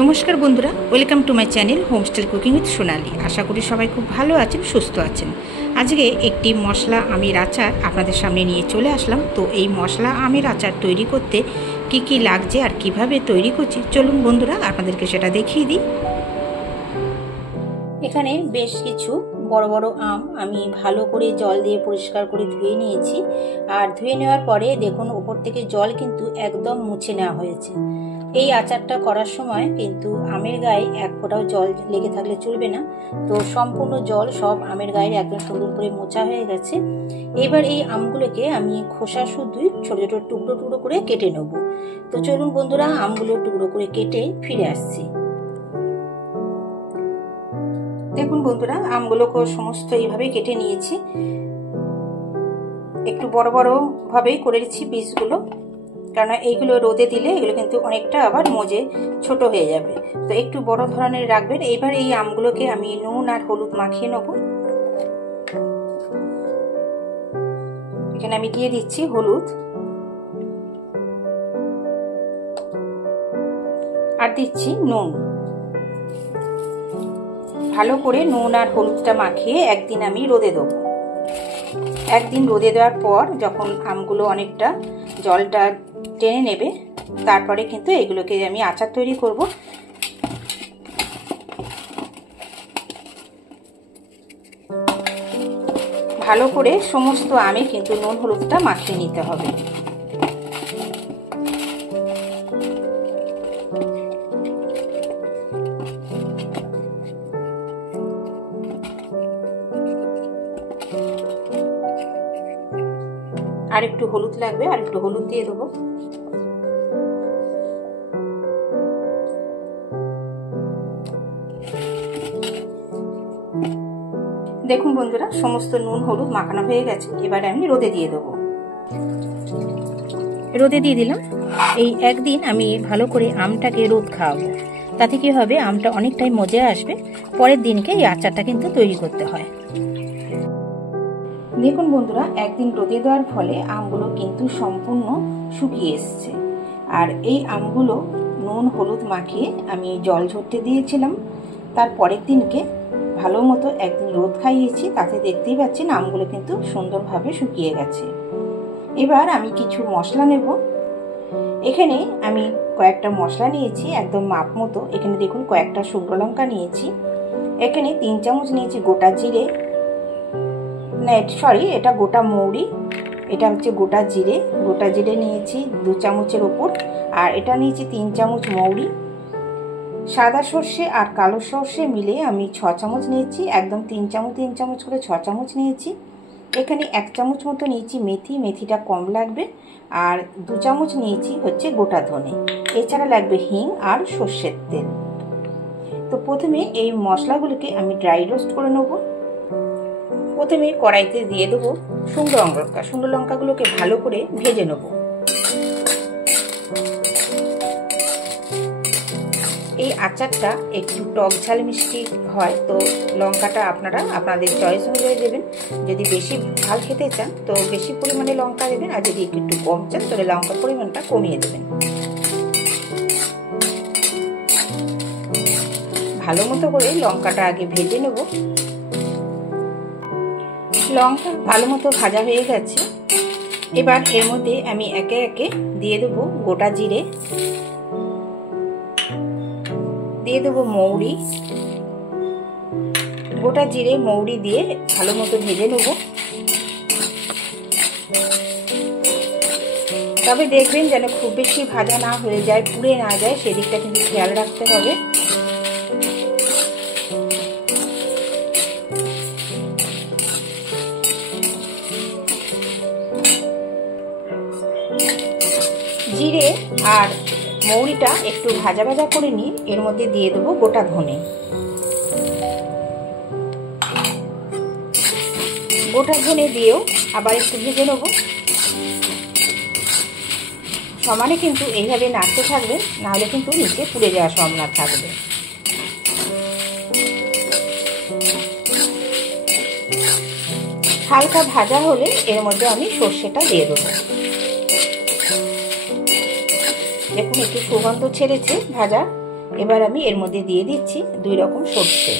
নমস্কার বন্ধুরা, welcome to my channel homestyle cooking with Sonali. আশা করি সবাই খুব ভালো আছেন, সুস্থ আছেন। আজকে একটি মশলা আমের আচার আপনাদের সামনে নিয়ে চলে আসলাম। তো এই মশলা আমের আচার তৈরি করতে কি কি লাগছে আর কিভাবে তৈরি করছি, চলুন বন্ধুরা আপনাদেরকে সেটা দেখিয়ে দিই। এখানে বেশ কিছু বড় বড় আম আমি ভালো করে জল দিয়ে পরিষ্কার করে ধুয়ে নিয়েছি। আর ধুয়ে নেওয়ার পরে দেখুন উপর থেকে জল কিন্তু একদম মুছে নেওয়া হয়েছে। এই আচারটা করার সময় কিন্তু আমের গায়ে এক ফোঁটাও জল লেগে থাকলে চলবে না। তো সম্পূর্ণ জল সব আমের গায়ে একদম সুন্দর করে মোছা হয়ে গেছে। এবার এই আমগুলোকে আমি খোসা শুদ্ধই ছোট ছোট টুকরো টুকরো করে কেটে নেব। তো চলুন বন্ধুরা, আমগুলো টুকরো করে কেটে ফিরে আসছি। দেখুন বন্ধুরা, আমগুলোকে সমস্ত এইভাবে কেটে নিয়েছি। একটু বড় বড় ভাবেই করেছি পিসগুলো, কারণ এইগুলো রোদে দিলে এগুলো কিন্তু অনেকটা আবার মজে ছোট হয়ে যাবে। তো একটু বড় ধরনের রাখবেন। এবার এই আমগুলোকে আমি নুন আর হলুদ মাখিয়ে নেব। এখানে আমি দিয়ে দিচ্ছি হলুদ আর দিচ্ছি নুন। ভালো করে নুন আর হলুদটা মাখিয়ে একদিন আমি রোদে দেবো। একদিন রোদে দেওয়ার পর যখন আমগুলো অনেকটা জলটা টেনে নেবে, তারপরে কিন্তু এগুলোকে আমি আচার তৈরি করব। ভালো করে সমস্ত আমে কিন্তু নুন হলুদটা মাখিয়ে নিতে হবে। আর একটু হলুদ লাগবে, আর একটু হলুদ দিয়ে দেবো। দেখুন বন্ধুরা, সমস্ত নুন হলুদ মাখানো হয়ে গেছে। এবারে আমি রোদে দিয়ে দেবো। রোদে দিয়ে দিলাম। এই একদিন আমি ভালো করে আমটাকে রোদ খাওয়াবো। তাতে কি হবে, আমটা অনেকটাই মজে আসবে। পরের দিনকে এই আচারটা কিন্তু তৈরি করতে হয়। দেখুন বন্ধুরা, একদিন রোদে দেওয়ার ফলে আমগুলো কিন্তু সম্পূর্ণ শুকিয়ে এসছে। আর এই আমগুলো নুন হলুদ মাখিয়ে আমি জল ঝরতে দিয়েছিলাম। তার পরের দিনকে ভালো মতো একদিন রোদ খাইয়েছি। তাতে দেখতেই পাচ্ছেন আমগুলো কিন্তু সুন্দরভাবে শুকিয়ে গেছে। এবার আমি কিছু মশলা নেব। এখানে আমি কয়েকটা মশলা নিয়েছি একদম মাপ মতো। এখানে দেখুন কয়েকটা শুকনো লঙ্কা নিয়েছি। এখানে 3 চামচ নিয়েছি গোটা জিরে, না সরি, এটা গোটা মৌরি, এটা হচ্ছে গোটা জিরে। গোটা জিরে নিয়েছি 2 চামচের ওপর। আর এটা নিয়েছি 3 চামচ মৌরি। সাদা সর্ষে আর কালো সর্ষে মিলে আমি 6 চামচ নিয়েছি। একদম 3 চামচ করে 6 চামচ নিয়েছি। এখানে 1 চামচ মতো নিয়েছি মেথি, মেথিটা কম লাগবে। আর 2 চামচ নিয়েছি হচ্ছে গোটা ধনে। এছাড়া লাগবে হিং আর সর্ষের তেল। তো প্রথমে এই মশলাগুলোকে আমি ড্রাই রোস্ট করে নেব। প্রথমে কড়াইতে দিয়ে দেবো শুকনো লঙ্কা। শুকনো লঙ্কাগুলোকে ভালো করে ভেজে নেব। এই আচারটা একটু টক ঝাল মিষ্টি হয়, তো লঙ্কাটা আপনারা আপনাদের চয়েস অনুযায়ী দেবেন। যদি বেশি ঝাল খেতে চান তো বেশি পরিমাণে লঙ্কা দেবেন, আর যদি একটু কম চান তাহলে লঙ্কার পরিমাণটা কমিয়ে দেবেন। ভালো মতো করে লঙ্কাটা আগে ভেজে নেব। লঙ্কা ভালো মতো ভাজা হয়ে গেছে। এবার এর মধ্যে আমি একে একে দিয়ে দেবো গোটা জিরে, দিয়ে দেবো মৌরি। গোটা জিরে মৌরি দিয়ে ভালো মতো ভেজে নেব। তবে দেখবেন যেন খুব বেশি ভাজা না হয়ে যায়, পুড়ে না যায়, সেদিকটা কিন্তু খেয়াল রাখতে হবে। জিরে আর মৌরিটা একটু ভাজা ভাজা করে নিয়ে এর মধ্যে দিয়ে দেবো গোটা ধনে। গোটা ধনে দিয়েও আবার একটু ভেজে নেব। সমানে কিন্তু এইভাবে নাড়তে থাকবে, নাহলে কিন্তু নিচে পুড়ে যাওয়ার সম্ভাবনা থাকবে। হালকা ভাজা হলে এর মধ্যে আমি সর্ষেটা দিয়ে দেবো। দেখুন একটু সুগন্ধ ছেড়েছে ভাজা। এবার আমি এর মধ্যে দিয়ে দিচ্ছি 2 রকম সর্ষে।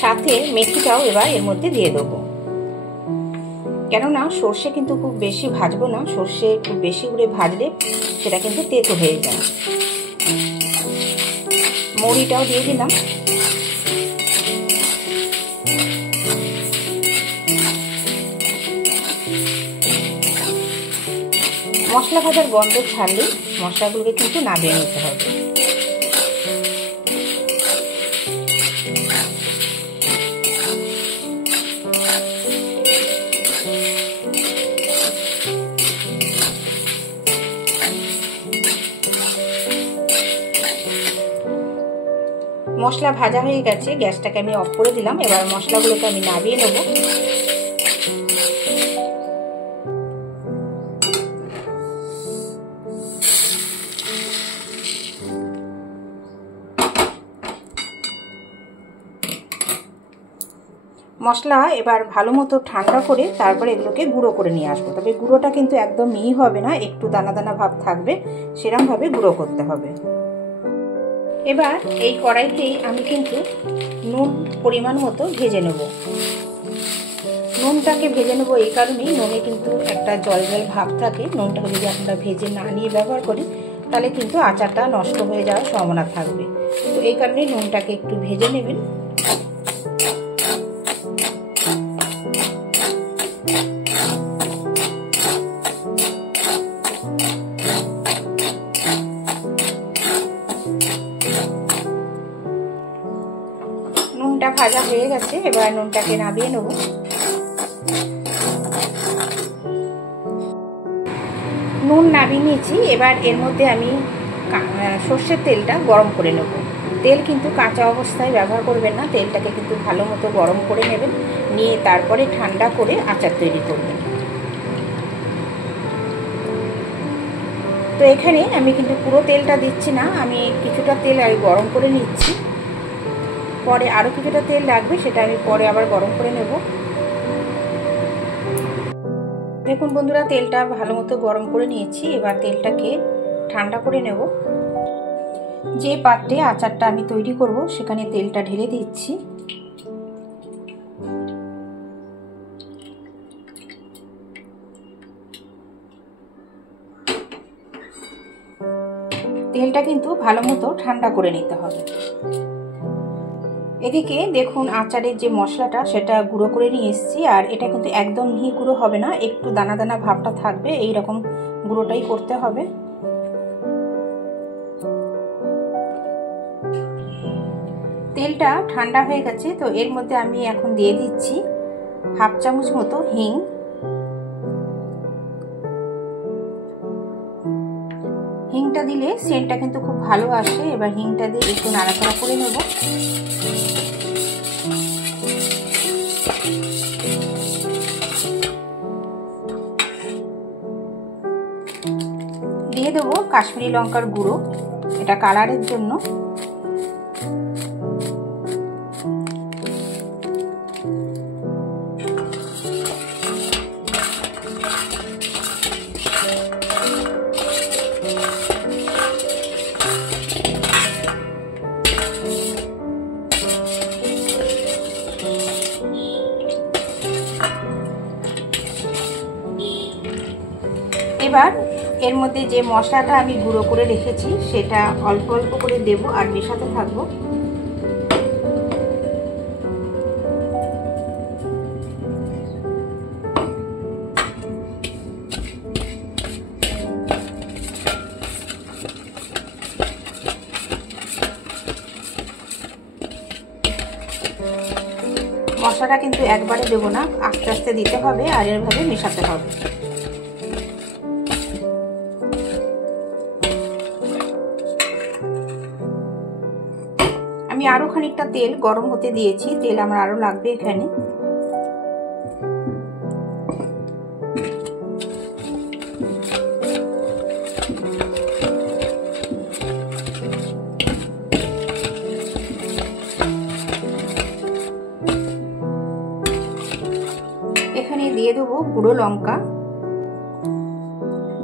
সাথে মেথিটাও এবার এর মধ্যে দিয়ে দেবো, কেননা সর্ষে কিন্তু খুব বেশি ভাজবো না, সর্ষে খুব বেশি করে ভাজলে সেটা কিন্তু তেতো হয়ে যায়। মৌরিটাও দিয়ে দিলাম। মশলা ভাজার গন্ধ ছাড়লে মশলাগুলোকে কিন্তু নামিয়ে নিতে হবে। মশলা ভাজা হয়ে গেছে, গ্যাসটাকে আমি অফ করে দিলাম। এবার মশলাগুলোকে আমি নামিয়ে নেব। মশলা এবার ভালো মতো ঠান্ডা করে তারপরে এগুলোকে গুঁড়ো করে নিয়ে আসবো। তবে গুঁড়োটা কিন্তু একদম মিহি হবে না, একটু দানা দানা ভাব থাকবে, সেরকমভাবে গুঁড়ো করতে হবে। এবার এই কড়াইতেই আমি কিন্তু নুন পরিমাণ মতো ভেজে নেব। নুনটাকে ভেজে নেব এই কারণেই, নুনে কিন্তু একটা জল জল ভাব থাকে। নুনটাকে যদি আমরা ভেজে না নিয়ে ব্যবহার করি তাহলে কিন্তু আচারটা নষ্ট হয়ে যাওয়ার সম্ভাবনা থাকবে। তো এই কারণে নুনটাকে একটু ভেজে নেবেন। নুনটা ভাজা হয়ে গেছে, এবার নুনটাকে নামিয়ে নেব। নুন নামিয়ে নিয়েছি। এবার এর মধ্যে আমি সর্ষের তেলটা গরম করে নেব। তেল কিন্তু কাঁচা অবস্থায় ব্যবহার করবেন না, তেলটাকে কিন্তু ভালো মতো গরম করে নেবেন, নিয়ে তারপরে ঠান্ডা করে আচার তৈরি করবেন। তো এখানে আমি কিন্তু পুরো তেলটা দিচ্ছি না, আমি কিছুটা তেল আগে গরম করে নিচ্ছি, পরে আরও কিছুটা তেল লাগবে, সেটা আমি পরে আবার গরম করে নেব। দেখুন বন্ধুরা, তেলটা ভালো মতো গরম করে নিয়েছি। এবার তেলটাকে ঠান্ডা করে নেব। যে পাত্রে আচারটা আমি তৈরি করব সেখানে তেলটা ঢেলে দিচ্ছি। তেলটা কিন্তু ভালো মতো ঠান্ডা করে নিতে হবে। এদিকে দেখুন আচারের যে মশলাটা সেটা গুঁড়ো করে নিয়ে এসেছি, আর এটা কিন্তু একদম মিহি গুঁড়ো হবে না, একটু দানা দানা ভাবটা থাকবে, এই রকম গুঁড়োটাই করতে হবে। তেলটা ঠান্ডা হয়ে গেছে, তো এর মধ্যে আমি এখন দিয়ে দিচ্ছি 1/2 চামচ মতো হিং। হিংটা দিলে সেন্টটা কিন্তু খুব ভালো আসে। এবার হিংটা দিয়ে একটু নাড়াচাড়া করে নেব। দিয়ে দেবো কাশ্মীরি লঙ্কার গুঁড়ো, এটা কালারের জন্য। এবার এর মধ্যে যে মশলাটা আমি গুঁড়ো করে রেখেছি সেটা অল্প অল্প করে দেব আর মেশাতে থাকবো। মশলাটা কিন্তু একবারে দেবো না, আস্তে আস্তে দিতে হবে আর এভাবে মেশাতে হবে। আমি আরো খানিকটা তেল গরম হতে দিয়েছি, তেল আমার আরো লাগবে এখানে। গুঁড়ো লঙ্কা,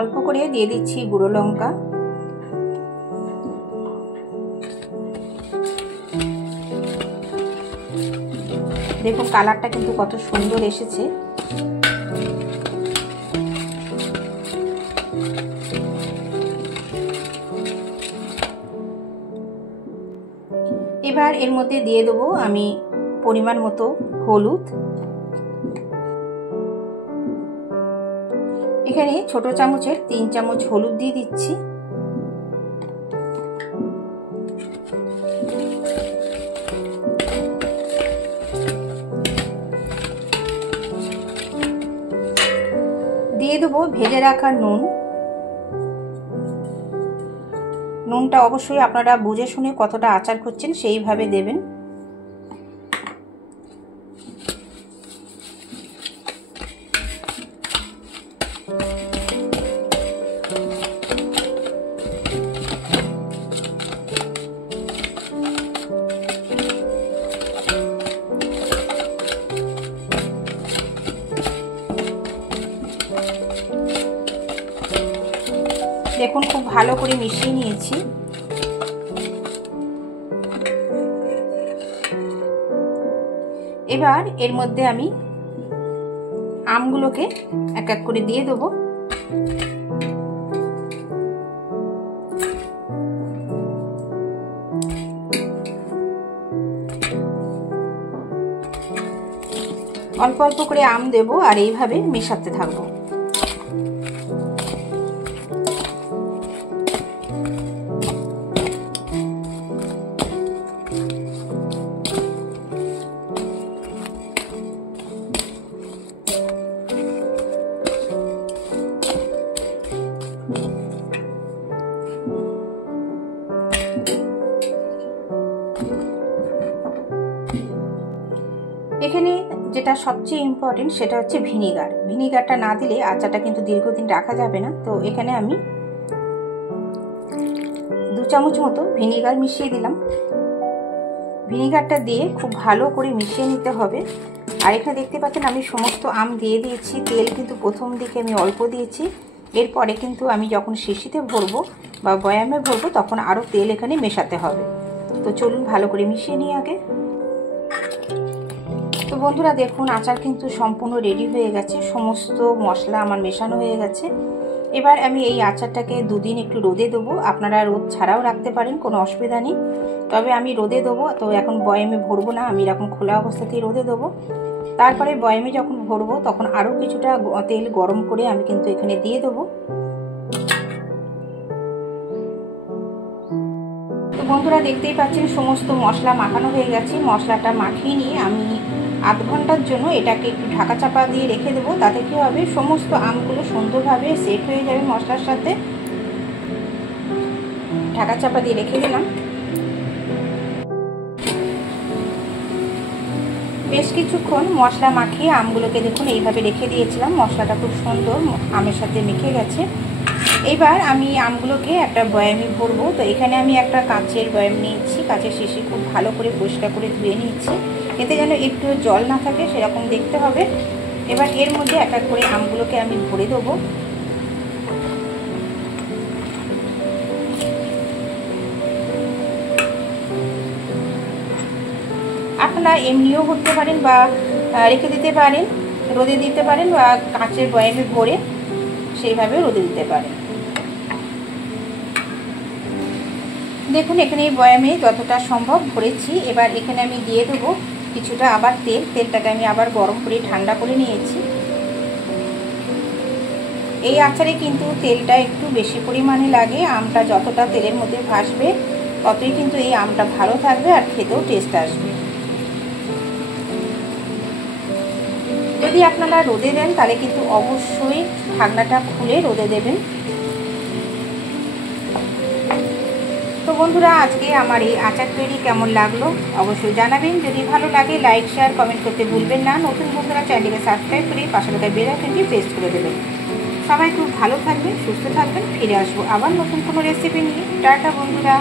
অল্প করে দিয়ে দিচ্ছি গুঁড়ো লঙ্কা। দেখুন কালারটা কিন্তু কত সুন্দর এসেছে। এবার এর মধ্যে দিয়ে দেবো আমি পরিমাণ মতো হলুদ। এখানে ছোট চামচের 3 চামচ হলুদ দিয়ে দিচ্ছি। দিয়ে দেবো ভেজে রাখা নুন। নুনটা অবশ্যই আপনারা বুঝে শুনে কতটা আচার করছেন সেইভাবে দেবেন। দেখুন খুব ভালো করে মিশিয়ে নিয়েছি। এবার এর মধ্যে আমি আমগুলোকে এক এক করে দিয়ে দেবো। অল্প অল্প করে আম দেবো আর এইভাবে মেশাতে থাকবো। এখানে যেটা সবচেয়ে ইম্পর্টেন্ট সেটা হচ্ছে ভিনিগার। ভিনিগারটা না দিলে আচারটা কিন্তু দীর্ঘদিন রাখা যাবে না। তো এখানে আমি 2 চামচ মতো ভিনিগার মিশিয়ে দিলাম। ভিনিগারটা দিয়ে খুব ভালো করে মিশিয়ে নিতে হবে। আর এখানে দেখতে পাচ্ছেন আমি সমস্ত আম দিয়ে দিয়েছি। তেল কিন্তু প্রথম দিকে আমি অল্প দিয়েছি, এরপরে কিন্তু আমি যখন শিশিতে ভরবো বা বয়ামে ভরবো তখন আরও তেল এখানে মেশাতে হবে। তো চলুন ভালো করে মিশিয়ে নিই আগে। তো বন্ধুরা দেখুন আচার কিন্তু সম্পূর্ণ রেডি হয়ে গেছে, সমস্ত মশলা আমার মেশানো হয়ে গেছে। এবার আমি এই আচারটাকে 2 দিন একটু রোদে দেবো। আপনারা রোদ ছাড়াও রাখতে পারেন, কোনো অসুবিধা নেই, তবে আমি রোদে দেবো। তো এখন বয়ামে ভরবো না, আমি এরকম খোলা অবস্থাতেই রোদে দেবো। তারপরে বয়ামে যখন ভরবো তখন আরও কিছুটা তেল গরম করে আমি কিন্তু এখানে দিয়ে দেবো। তো বন্ধুরা দেখতেই পাচ্ছেন সমস্ত মশলা মাখানো হয়ে গেছে। মশলাটা মাখিয়ে নিয়ে আমি আধ ঘন্টার জন্য এটাকে একটু ঢাকা চাপা দিয়ে রেখে দেবো। তাতে কি হবে, সমস্ত আমগুলো সুন্দরভাবে সেট হয়ে যাবে মশলার সাথে। ঢাকা চাপা দিয়ে রেখে দিলাম। বেশ কিছুক্ষণ মশলা মাখিয়ে আমগুলোকে দেখুন এইভাবে রেখে দিয়েছিলাম। মশলাটা খুব সুন্দর আমের সাথে মেখে গেছে। এবার আমি আমগুলোকে একটা বয়ামে ভরবো। তো এখানে আমি একটা কাঁচের বয়াম নিয়েছি, কাঁচের শিশি খুব ভালো করে পরিষ্কার করে ধুয়ে নিয়েছি, এতে যেন একটু জল না থাকে সেরকম দেখতে হবে। এবার এর মধ্যে এক এক করে আমগুলোকে আমি ভরে দেবো। আপনারা এমনিও করতে পারেন বা রেখে দিতে পারেন, রোদে দিতে পারেন, বা কাঁচের বয়ামে ভরে সেইভাবে রোদে দিতে পারেন। দেখুন এখানে এই বয়ামে যতটা সম্ভব ভরেছি। এবার এখানে আমি দিয়ে দেবো কিছুটা আবার তেল। তেলটাকে আমি আবার গরম করে ঠান্ডা করে নিয়েছি। এই আচারে কিন্তু তেলটা একটু বেশি পরিমাণে লাগে। আমটা যতটা তেলের মধ্যে ভাসবে ততই কিন্তু এই আমটা ভালো থাকবে আর খেতেও টেস্ট আসবে। যদি আপনারা রোদে দেন তাহলে কিন্তু অবশ্যই ঢাকনাটা খুলে রোদে দেবেন। তো বন্ধুরা আজকে আমার এই আচার তৈরি কেমন লাগলো অবশ্যই জানাবেন। যদি ভালো লাগে লাইক শেয়ার কমেন্ট করতে ভুলবেন না। নতুন বন্ধুরা চ্যানেলকে সাবস্ক্রাইব করে পাশে থাকা বেল আইকনটি প্রেস করে দেবেন। সবাই খুব ভালো থাকবেন, সুস্থ থাকবেন। ফিরে আসবো আবার নতুন কোনো রেসিপি নিয়ে। টাটা বন্ধুরা।